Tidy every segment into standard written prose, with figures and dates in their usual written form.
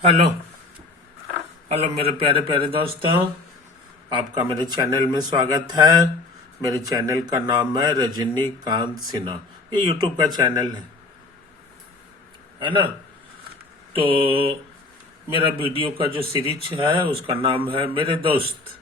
Hello hello मेरे प्यारे प्यारे दोस्तों, आपका मेरे चैनल में स्वागत है। मेरे चैनल का नाम है रजनीकांत सिन्हा। ये यूट्यूब का चैनल है ना। तो मेरा वीडियो का जो सीरीज है उसका नाम है मेरे दोस्त,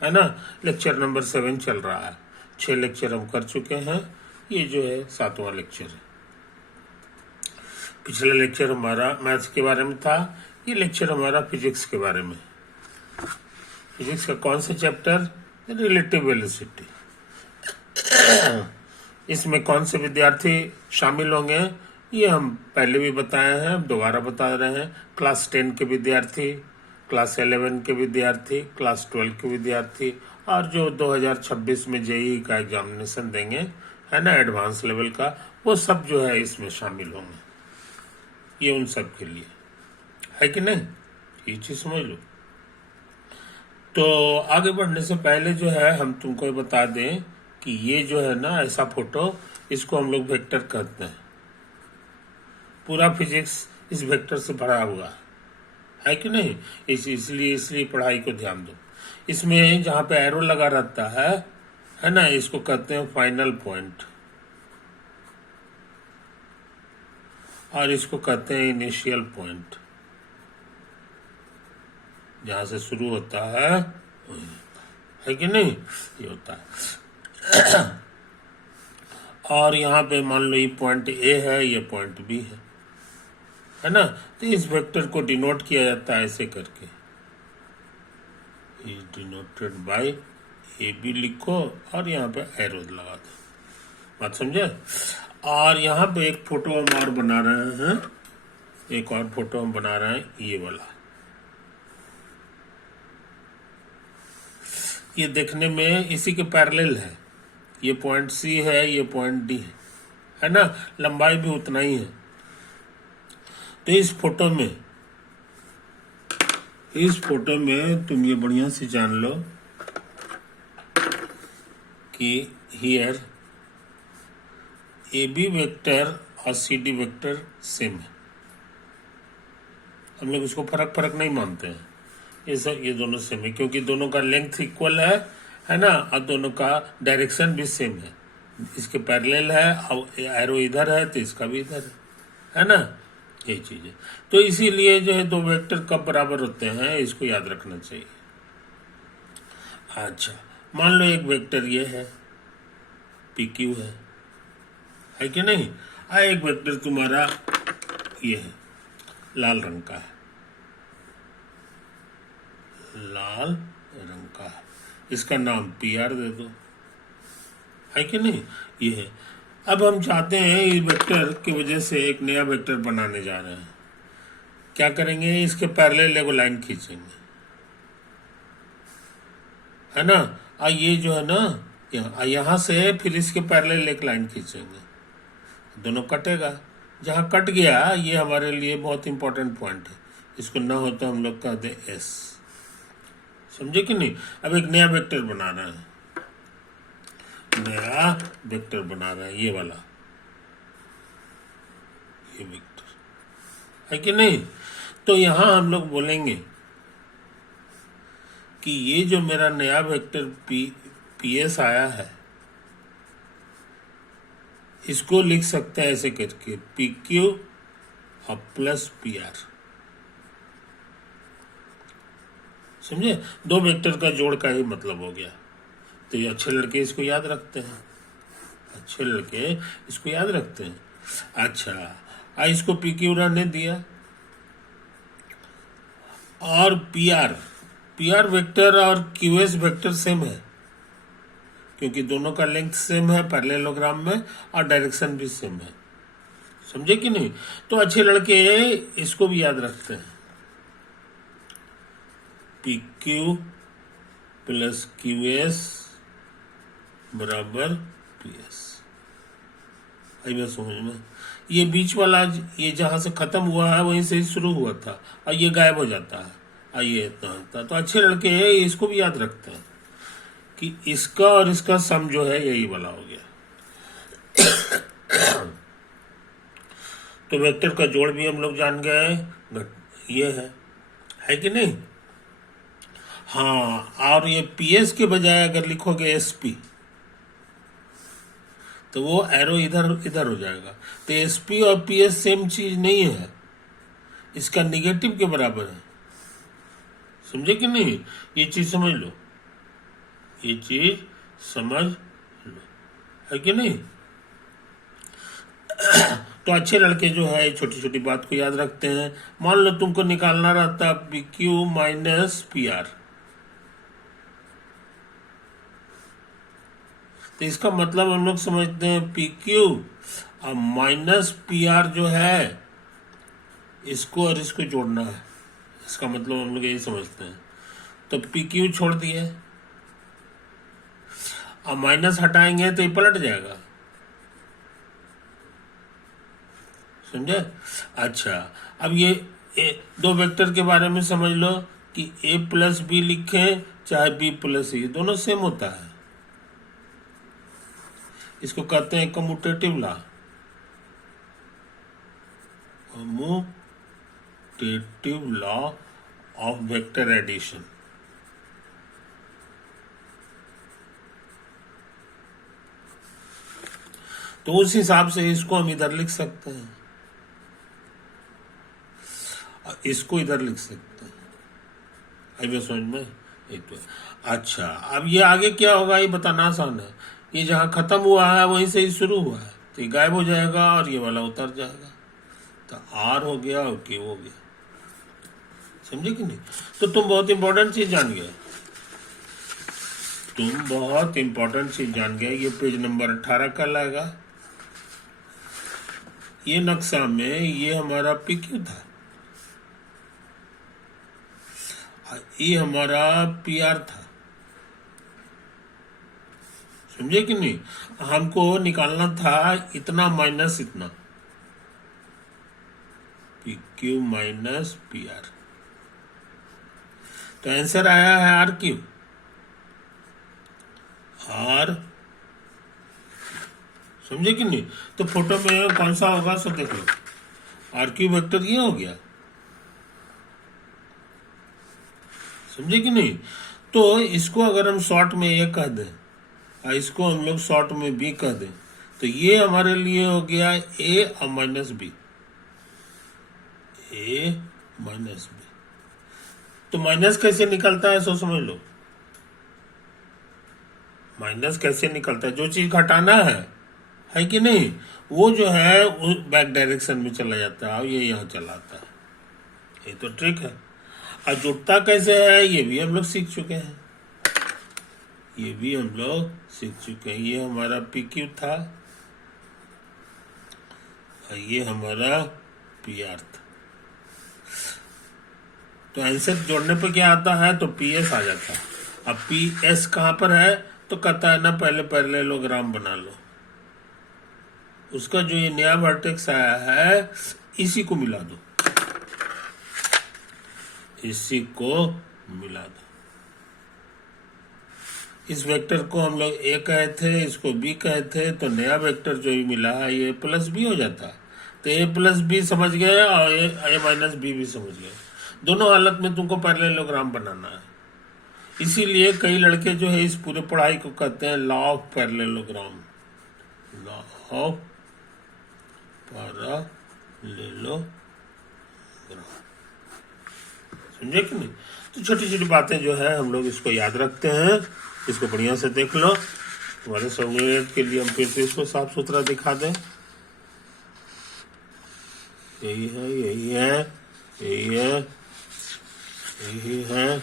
है ना। लेक्चर नंबर 7 चल रहा है। 6 लेक्चर हम कर चुके हैं। ये जो है 7वां लेक्चर है। पिछला लेक्चर हमारा मैथ्स के बारे में था। ये लेक्चर हमारा फिजिक्स के बारे में। फिजिक्स का कौन सा चैप्टर? Relative velocity. इसमें कौन से विद्यार्थी शामिल होंगे ये हम पहले भी बताए हैं, अब दोबारा बता रहे हैं। क्लास 10 के विद्यार्थी, क्लास 11 के विद्यार्थी, क्लास 12 के विद्यार्थी, और जो 2026 में जेईई का एग्जामिनेशन देंगे, है ना, एडवांस लेवल का, वो सब जो है इसमें शामिल होंगे। ये उन सब के लिए है कि नहीं, ये चीज समझ लो। तो आगे बढ़ने से पहले जो है हम तुमको ये बता दें कि ये जो है ना ऐसा फोटो, इसको हम लोग वेक्टर कहते हैं। पूरा फिजिक्स इस वेक्टर से भरा हुआ है कि नहीं। इसलिए पढ़ाई को ध्यान दो। इसमें जहां पे एरो लगा रहता है ना, इसको कहते हैं फाइनल पॉइंट, और इसको कहते हैं इनिशियल पॉइंट। जहां से शुरू होता है कि नहीं, ये होता है। और यहाँ पे मान लो ये पॉइंट ए है, ये पॉइंट बी है ना। तो इस वेक्टर को डिनोट किया जाता है ऐसे करके, is denoted by A B लिखो और यहाँ पे एरो लगा दो। बात समझे। और यहाँ पे एक फोटो हम और बना रहे हैं, एक और फोटो हम बना रहे हैं, ये वाला। ये देखने में इसी के पैरेलल है। ये पॉइंट सी है, ये पॉइंट डी है ना। लंबाई भी उतना ही है। तो इस फोटो में तुम ये बढ़िया से जान लो कि हियर ए बी वेक्टर और सी डी वेक्टर सेम है। हम लोग इसको फर्क नहीं मानते हैं। ये दोनों सेम है क्योंकि दोनों का लेंथ इक्वल है ना, और दोनों का डायरेक्शन भी सेम है। इसके पैरेलल है, और एरो इधर है तो इसका भी इधर है ना। ये चीज है। तो इसीलिए जो है दो वेक्टर कब बराबर होते हैं इसको याद रखना चाहिए। अच्छा, मान लो एक वेक्टर ये है, पी क्यू है कि नहीं। एक वेक्टर तुम्हारा ये है, लाल रंग का है, लाल रंग का है। इसका नाम पी आर दे दो, है कि नहीं। ये है। अब हम चाहते हैं इस वेक्टर की वजह से एक नया वेक्टर बनाने जा रहे हैं। क्या करेंगे, इसके पैरेलल एगो लाइन खींचेंगे, है ना। और ये जो है ना, यहाँ से फिर इसके पैरेलल एक लाइन खींचेंगे, दोनों कटेगा। जहाँ कट गया ये हमारे लिए बहुत इंपॉर्टेंट पॉइंट है। इसको ना हो तो हम लोग कह दे एस। समझे कि नहीं। अब एक नया वेक्टर बना रहे हैं, नया वेक्टर बना रहे हैं, ये वाला, ये वेक्टर है कि नहीं। तो यहां हम लोग बोलेंगे कि ये जो मेरा नया वेक्टर पी एस आया है, इसको लिख सकते हैं ऐसे करके, पी क्यू और प्लस पी आर। समझे, दो वेक्टर का जोड़ का ही मतलब हो गया। तो ये अच्छे लड़के इसको याद रखते हैं, अच्छे लड़के इसको याद रखते हैं। अच्छा, इसको पी क्यू रहने दिया, और पी आर वेक्टर और क्यू एस वेक्टर सेम है क्योंकि दोनों का लेंथ सेम है पैरेललोग्राम में, और डायरेक्शन भी सेम है। समझे कि नहीं। तो अच्छे लड़के इसको भी याद रखते हैं, P Q plus Q S बराबर पी एस। आई बात समझ में। ये बीच वाला, ये जहां से खत्म हुआ है वहीं से ही शुरू हुआ था, और ये गायब हो जाता है, और ये इतना होता है। तो अच्छे लड़के इसको भी याद रखते हैं कि इसका और इसका सम जो है यही वाला हो गया। तो वेक्टर का जोड़ भी हम लोग जान गए, ये है कि नहीं? हाँ, और ये PS के बजाय अगर लिखोगे SP तो वो एरो इधर इधर हो जाएगा। तो SP और PS सेम चीज नहीं है, इसका निगेटिव के बराबर है। समझे कि नहीं? ये चीज समझ लो, ये चीज समझ लो, है कि नहीं? तो अच्छे लड़के जो है छोटी छोटी बात को याद रखते हैं। मान लो तुमको निकालना रहता PQ माइनस PR, तो इसका मतलब हम लोग समझते हैं PQ और माइनस PR जो है इसको और इसको जोड़ना है, इसका मतलब हम लोग यही समझते हैं। तो PQ छोड़ दिए, अब माइनस हटाएंगे तो ये पलट जाएगा। समझे? अच्छा, अब ये दो वेक्टर के बारे में समझ लो कि A प्लस B लिखें चाहे B प्लस C, दोनों सेम होता है। इसको कहते हैं commutative law, commutative law of vector addition. तो उस हिसाब से इसको हम इधर लिख सकते हैं, इसको इधर लिख सकते हैं। अभी समझ में? एक तो अच्छा, अब ये आगे क्या होगा ये बताना आसान है। ये जहां खत्म हुआ है वहीं से ही शुरू हुआ है, तो ये गायब हो जाएगा और ये वाला उतर जाएगा, तो R हो गया और Q हो गया। समझे कि नहीं? तो तुम बहुत इंपॉर्टेंट चीज जान गए, तुम बहुत इंपॉर्टेंट चीज जान गए। ये पेज नंबर 18 का लाएगा। ये नक्शा में ये हमारा PQ था, ये हमारा PR था। समझे कि नहीं? हमको निकालना था इतना माइनस इतना, PQ माइनस PR, तो आंसर आया है RQ। R, समझे कि नहीं? तो फोटो में कौन सा होगा सो देख लो, RQ वेक्टर ये हो गया। समझे कि नहीं? तो इसको अगर हम शॉर्ट में ये कह दें और इसको हम लोग शॉर्ट में B कह दें, तो ये हमारे लिए हो गया A और minus B, A minus B। तो माइनस कैसे निकलता है सो समझ लो, माइनस कैसे निकलता है? जो चीज घटाना है कि नहीं, वो जो है वो बैक डायरेक्शन में चला जाता है और ये यहाँ चला आता है। ये तो ट्रिक है। और जुड़ता कैसे है ये भी हम लोग सीख चुके हैं, ये भी हम लोग सीख चुके हैं। ये हमारा PQ था और ये हमारा PR था। तो आंसर जोड़ने पे क्या आता है? तो PS आ जाता है। अब PS कहाँ पर है? तो कहता है ना पहले पैरेललोग्राम बना लो, उसका जो ये नया वर्टेक्स आया है इसी को मिला दो, इसी को मिला दो। इस वेक्टर को हम लोग A कहे थे, इसको B कहे थे, तो नया वेक्टर जो भी मिला है ये A प्लस B हो जाता है। तो A प्लस B समझ गए और A माइनस B भी समझ गए। दोनों हालत में तुमको पैरेललोग्राम बनाना है। इसीलिए कई लड़के जो है इस पूरे पढ़ाई को कहते हैं law of parallelogram, law of parallelogram. समझे कि नहीं? तो छोटी छोटी बातें जो है हम लोग इसको याद रखते हैं। इसको बढ़िया से देख लो, तुम्हारे सहूलियत के लिए हम फिर से इसको साफ सुथरा दिखा दें। यही है, यही है, यही है, यही है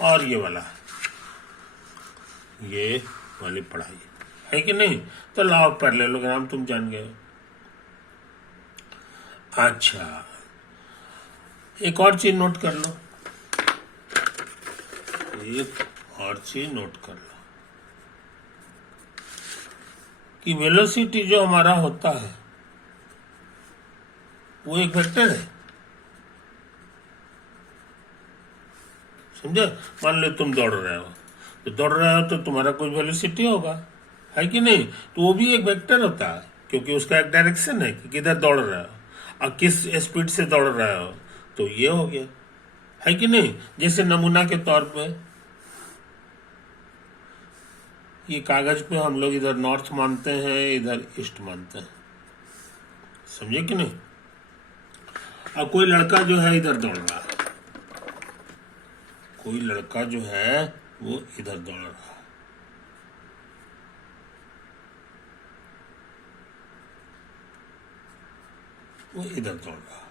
और ये वाला, ये वाली पढ़ाई है कि नहीं? तो लॉ ऑफ पैरेललोग्राम तुम जान गए। अच्छा, एक और चीज नोट कर लो, एक और चीज नोट कर लो कि वेलोसिटी जो हमारा होता है वो एक वेक्टर है। समझे? मान लो तुम दौड़ रहे हो, तो दौड़ रहे हो तो तुम्हारा कुछ वेलोसिटी होगा, है कि नहीं? तो वो भी एक वेक्टर होता है, क्योंकि उसका एक डायरेक्शन है कि किधर दौड़ रहे हो। और किस स्पीड से दौड़ रहा हो, तो ये हो गया, है कि नहीं। जैसे नमूना के तौर पे ये कागज पे हम लोग इधर नॉर्थ मानते हैं, इधर ईस्ट मानते हैं, समझे कि नहीं। अब कोई लड़का जो है इधर दौड़ रहा है, कोई लड़का जो है वो इधर दौड़ रहा है, वो इधर दौड़ रहा है,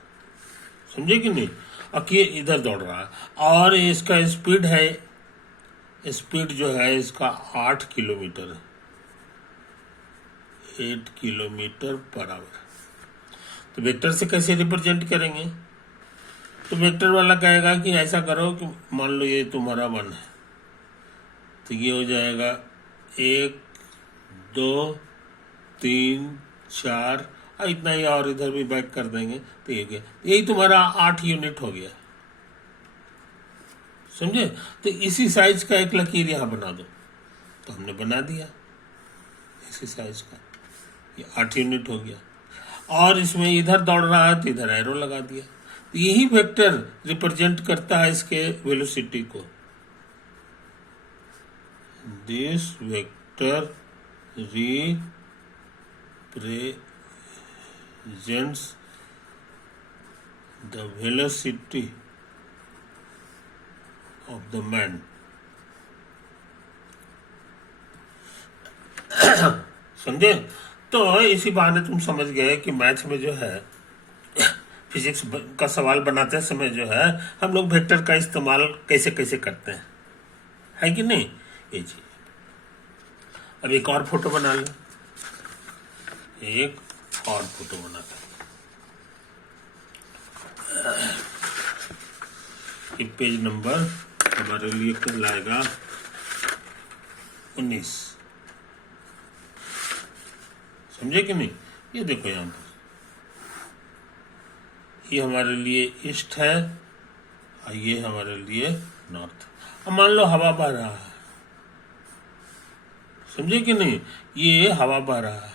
समझे कि नहीं। अब ये इधर दौड़ रहा है और इसका स्पीड है, स्पीड जो है इसका 8 किलोमीटर है, 8 किलोमीटर पर आवर। तो वेक्टर से कैसे रिप्रेजेंट करेंगे, तो वेक्टर वाला कहेगा कि ऐसा करो कि मान लो ये तुम्हारा 1 है, तो ये हो जाएगा 1 2 3 4 और इतना ही, और इधर भी बैक कर देंगे तो ये गया, यही तुम्हारा 8 यूनिट हो गया, समझे। तो इसी साइज का एक लकीर यहाँ बना दो, तो हमने बना दिया इसी साइज का, ये 8 यूनिट हो गया। और इसमें इधर दौड़ रहा है तो इधर एरो लगा दिया, तो यही वेक्टर रिप्रेजेंट करता है इसके वेलोसिटी को। This vector represents the velocity of the man। समझे। तो इसी बहाने तुम समझ गए कि मैथ में जो है फिजिक्स का सवाल बनाते समय जो है हम लोग वेक्टर का इस्तेमाल कैसे कैसे करते हैं, है कि नहीं, ये चीज। अब एक और फोटो बना लें, एक और फोटो बना लें। ये पेज नंबर हमारे लिए कहलाएगा 19, समझे कि नहीं। ये देखो यहाँ पर, ये हमारे लिए ईस्ट है और ये हमारे लिए नॉर्थ। अब मान लो हवा बह रहा है, समझे कि नहीं, ये हवा बह रहा है,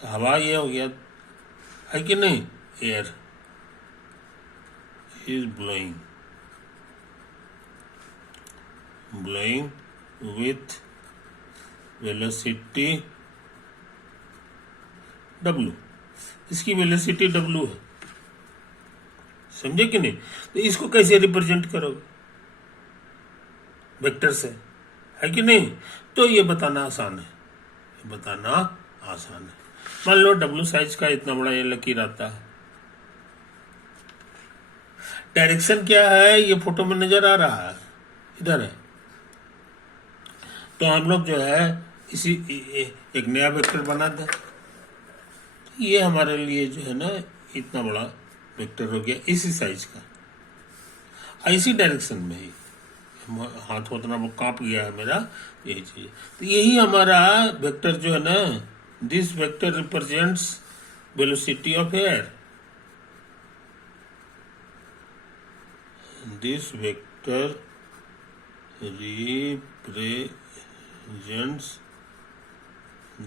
तो हवा ये हो गया, है कि नहीं, air is blowing, blowing with velocity W, इसकी वेलोसिटी W है, समझे कि नहीं। तो इसको कैसे रिप्रेजेंट करोगे, वेक्टर से, है कि नहीं। तो ये बताना आसान है, ये बताना आसान है। मान लो W साइज का इतना बड़ा ये लकीर आता है, डायरेक्शन क्या है ये फोटो में नजर आ रहा है, इधर है। तो हम लोग जो है इसी एक नया वेक्टर बना दें, ये हमारे लिए जो है ना इतना बड़ा वेक्टर हो गया, इसी साइज का, इसी डायरेक्शन में ही। हाथ उतना वो कांप गया है मेरा, यही चीज। तो यही हमारा वेक्टर जो है ना, this vector represents velocity of air, this vector represents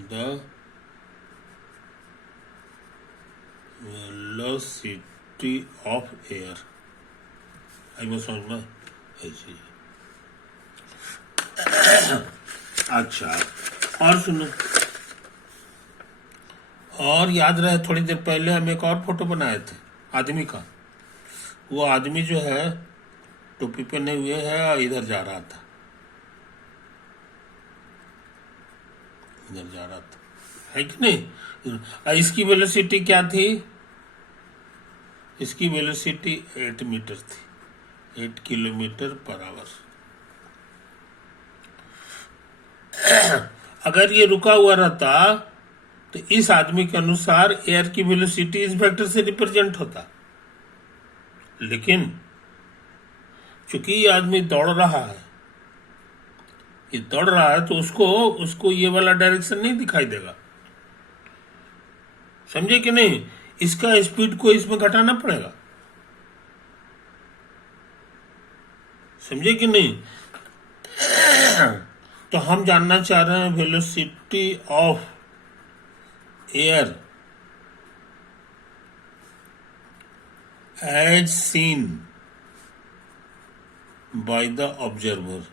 the velocity of air। आई बात समझ में, ऐसी। अच्छा, और सुनो, और याद रहे थोड़ी देर पहले हम एक और फोटो बनाए थे आदमी का। वो आदमी जो है टोपी पहने हुए है और इधर जा रहा था, इधर जा रहा था, है कि नहीं। इसकी वेलोसिटी क्या थी, इसकी वेलोसिटी 8 मीटर थी, 8 किलोमीटर पर आवर। अगर ये रुका हुआ रहता तो इस आदमी के अनुसार एयर की वेलोसिटी इस वेक्टर से रिप्रेजेंट होता, लेकिन चूंकि ये आदमी दौड़ रहा है, ये दौड़ रहा है, तो उसको ये वाला डायरेक्शन नहीं दिखाई देगा, समझे कि नहीं। इसका स्पीड को इसमें घटाना पड़ेगा, समझे कि नहीं। तो हम जानना चाह रहे हैं velocity of air as seen by the observer,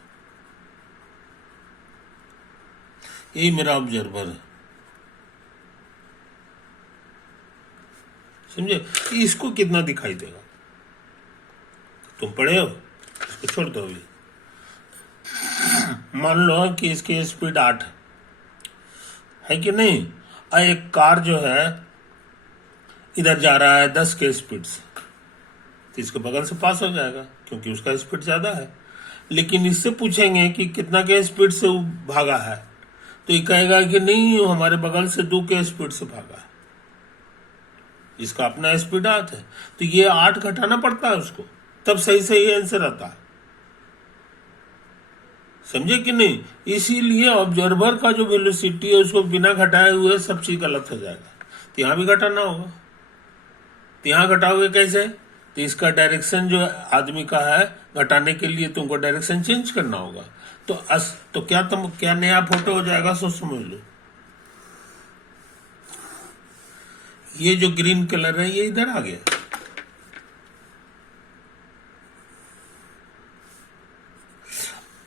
यही मेरा ऑब्जर्वर है, समझे। इसको कितना दिखाई देगा, तुम पढ़े हो, इसको छोड़ दो अभी। मान लो कि इसकी स्पीड 8 है कि नहीं, और एक कार जो है इधर जा रहा है 10 के स्पीड से, तो इसके बगल से पास हो जाएगा क्योंकि उसका स्पीड ज्यादा है। लेकिन इससे पूछेंगे कि कितना के स्पीड से वो भागा है, तो ये कहेगा कि नहीं हमारे बगल से 2 के स्पीड से भागा है, इसका अपना स्पीड 8 है, तो ये 8 घटाना पड़ता है उसको, तब सही सही आंसर आता है, समझे कि नहीं। इसीलिए ऑब्जर्वर का जो वेलोसिटी है उसको बिना घटाए हुए सब चीज गलत हो जाएगा, तो यहां भी घटाना होगा। तो यहां घटाओगे कैसे, तो इसका डायरेक्शन जो आदमी का है घटाने के लिए तुमको डायरेक्शन चेंज करना होगा। तो क्या नया फोटो हो जाएगा, सोच समझ लो। ये जो ग्रीन कलर है ये इधर आ गया,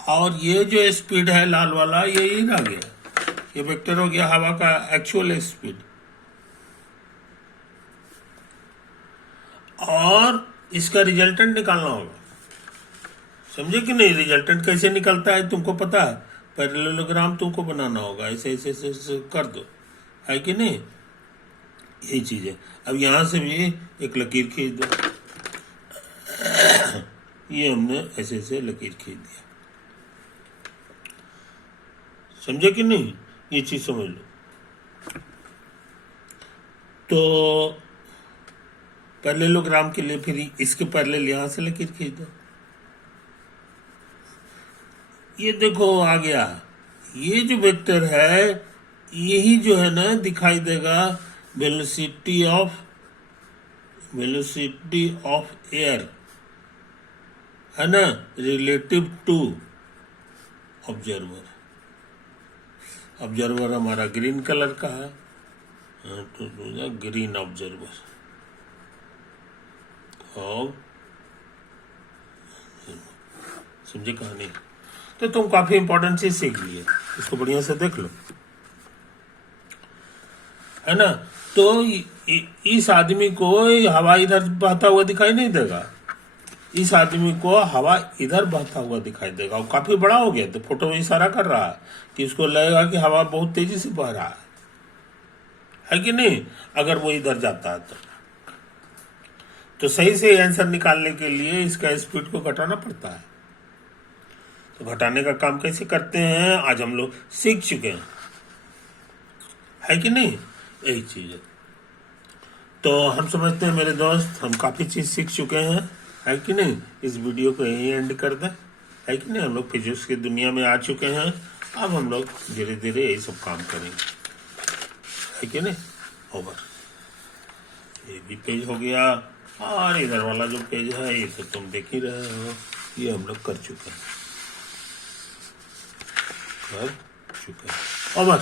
और ये जो स्पीड है लाल वाला ये इधर आ गया, ये वेक्टर हो गया हवा का एक्चुअल स्पीड। और इसका रिजल्टेंट निकालना होगा, समझे कि नहीं। रिजल्टेंट कैसे निकलता है तुमको पता है, पैरेललोग्राम तुमको बनाना होगा, ऐसे ऐसे ऐसे, ऐसे कर दो, है कि नहीं, यही चीज है। अब यहां से भी एक लकीर खींच दो, ये हमने ऐसे ऐसे लकीर खींच दिया, समझे कि नहीं, ये चीज समझ लो। तो पैरेललोग्राम के लिए फिर इसके पैरेलल यहां से लकीर खींच दो, ये देखो आ गया। ये जो वेक्टर है यही जो है ना दिखाई देगा वेलोसिटी ऑफ एयर, है ना, रिलेटिव टू ऑब्जर्वर। ऑब्जर्वर हमारा ग्रीन कलर का है, तो ग्रीन ऑब्जर्वर, और समझे कहानी। तो तुम काफी इंपॉर्टेंट चीज सीख लिए, इसको बढ़िया से देख लो, है ना। तो इस आदमी को हवा इधर बहता हुआ दिखाई नहीं देगा, इस आदमी को हवा इधर बहता हुआ दिखाई देगा, और काफी बड़ा हो गया, तो फोटो में इशारा कर रहा है कि इसको लगेगा कि हवा बहुत तेजी से बह रहा है कि नहीं, अगर वो इधर जाता है तो सही से आंसर निकालने के लिए इसका स्पीड को घटाना पड़ता है। तो घटाने का काम कैसे करते हैं आज हम लोग सीख चुके हैं, है कि नहीं, यही चीज है। तो हम समझते हैं मेरे दोस्त हम काफी चीज सीख चुके हैं, है कि नहीं। इस वीडियो को यहीं एंड कर दें, है कि नहीं। हम लोग फिजिक्स की दुनिया में आ चुके हैं, अब हम लोग धीरे धीरे यही सब काम करेंगे, है कि नहीं। ओवर, ये भी पेज हो गया, और इधर वाला जो पेज है ये तो तुम देख ही रहे हो, ये हम लोग कर चुके हैं, ओवर।